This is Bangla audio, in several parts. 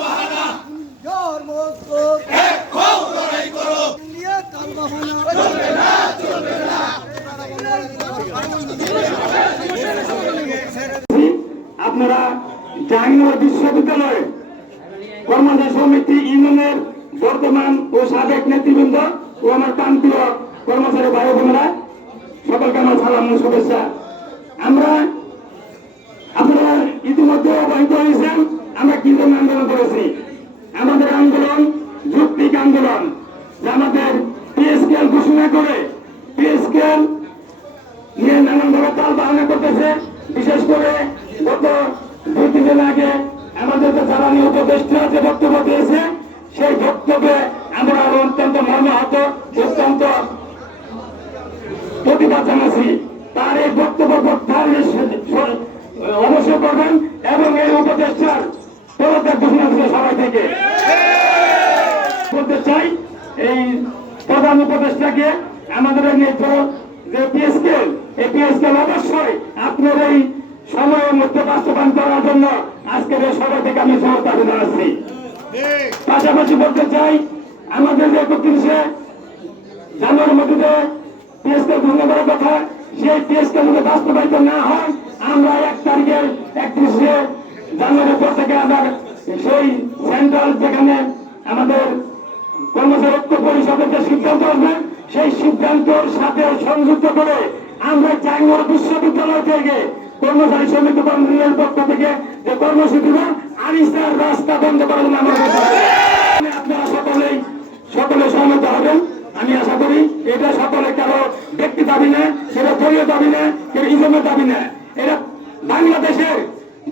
বাহানা জোর মজবুত ইন্ডিয়া তাল বাহানা আপনারা জাহাঙ্গীরনগর বিশ্ববিদ্যালয়ে কর্মচারী সমিতি ইউনিয়নের বর্তমান ও সাবেক নেতৃবৃন্দ ও আমার প্রান্তীয় কর্মচারী ভাই বোনেরা সকলকে আমার সালাম ও শুভেচ্ছা। আপনারা ইতিমধ্যে অবহিত হয়েছেন আমরা কি জন্য আন্দোলন করেছি। আমাদের আন্দোলন যৌক্তিক আন্দোলন, যে আমাদের পে স্কেল ঘোষণা করে পে স্কেল নিয়ে নানানভাবে তাল বাহানা করতেছে। বিশেষ করে গত 2-3 দিন আগে আমাদের যে জ্বালানি উপদেষ্টা যে বক্তব্য দিয়েছে, সেই বক্তব্যে আমরা অত্যন্ত মর্মাহত, অত্যন্ত প্রতিবাদ জানাচ্ছি। তার এই বক্তব্য অবশ্যই করবেন এবং এই উপদেষ্টার পদত্যাগ ঘোষণা ছিল সবাই থেকে। বলতে চাই এই প্রধান উপদেষ্টাকে আমাদের যে পিএসকেল, এই পিএসকেল অবশ্যই আপনার এই সময়ের মধ্যে বাস্তবায়ন করার জন্য আজকের এই সভা থেকে আমি জোর দাবি জানাচ্ছি। পাশাপাশি বলতে চাই আমাদের যে 31শে জানুয়ারির মধ্যে পিএসকেল ঘোষণা করার কথা, সেই পিএসকেল যদি বাস্তবায়িত না হয় আমরা 1 তারিখের 31শে জানুয়ারির পর থেকে আবার সেই সেন্ট্রাল যেখানে আমাদের কর্মচারী ঐক্য পরিষদের যে সিদ্ধান্ত আসবে, সেই সিদ্ধান্তের সাথে সংযুক্ত করে আমরা জাহাঙ্গীরনগর বিশ্ববিদ্যালয় থেকে কর্মচারী সমিতি কর্মচারীর পক্ষ থেকে যে কর্মসূচি আরিসার রাস্তা বন্ধ করার জন্য আমার আপনারা সকলে সহমত হবেন। আমি আশা করি এটা সকলে কারো ব্যক্তি দাবি না, সেটা দলীয় দাবি না, কেউ ইজমের দাবি না, এটা বাংলাদেশের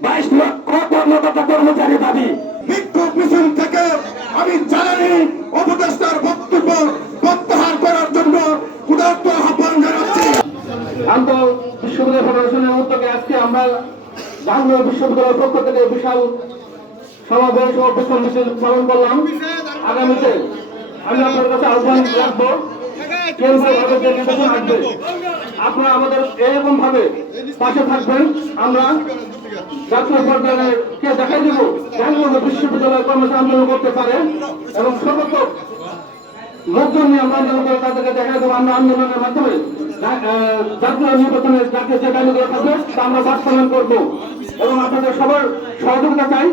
22 লক্ষ কর্মকর্তা কর্মচারী দাবি। বিক্ষোভ মিছিল থেকে আমি জ্বালানি উপদেষ্টার বক্তব্য প্রত্যাহার করার জন্য উদাত্ত আহ্বান জানাচ্ছি। আন্তঃ বিশ্ববিদ্যালয় ফেডারেশনের উদ্যোগে আজকে আমরা জাহাঙ্গীরনগর বিশ্ববিদ্যালয়ের পক্ষ থেকে বিশাল সমাবেশ ও বিক্ষোভ মিছিল পালন করলাম। আগামীতে আমি আপনার কাছে আহ্বান রাখবো, কেন্দ্রীয়ভাবে যে নির্বাচন আসবে আপনারা আমাদের এরকম ভাবে পাশে থাকবেন। আমরা জাতীয় পর্যায়ে কে দেখাই দেবো জাহাঙ্গীরনগর বিশ্ববিদ্যালয় কর্মচারী আন্দোলন করতে পারে এবং সর্বত্র লোকজন নিয়ে আমরা আন্দোলন করে তাদেরকে দেখাই দেবো। আমরা আন্দোলনের মাধ্যমে জাতীয় নির্বাচনের জাতীয় যে দাবিগুলো থাকবে তা আমরা বাস্তবায়ন করবো এবং আপনাদের সবার সহযোগিতা চাই।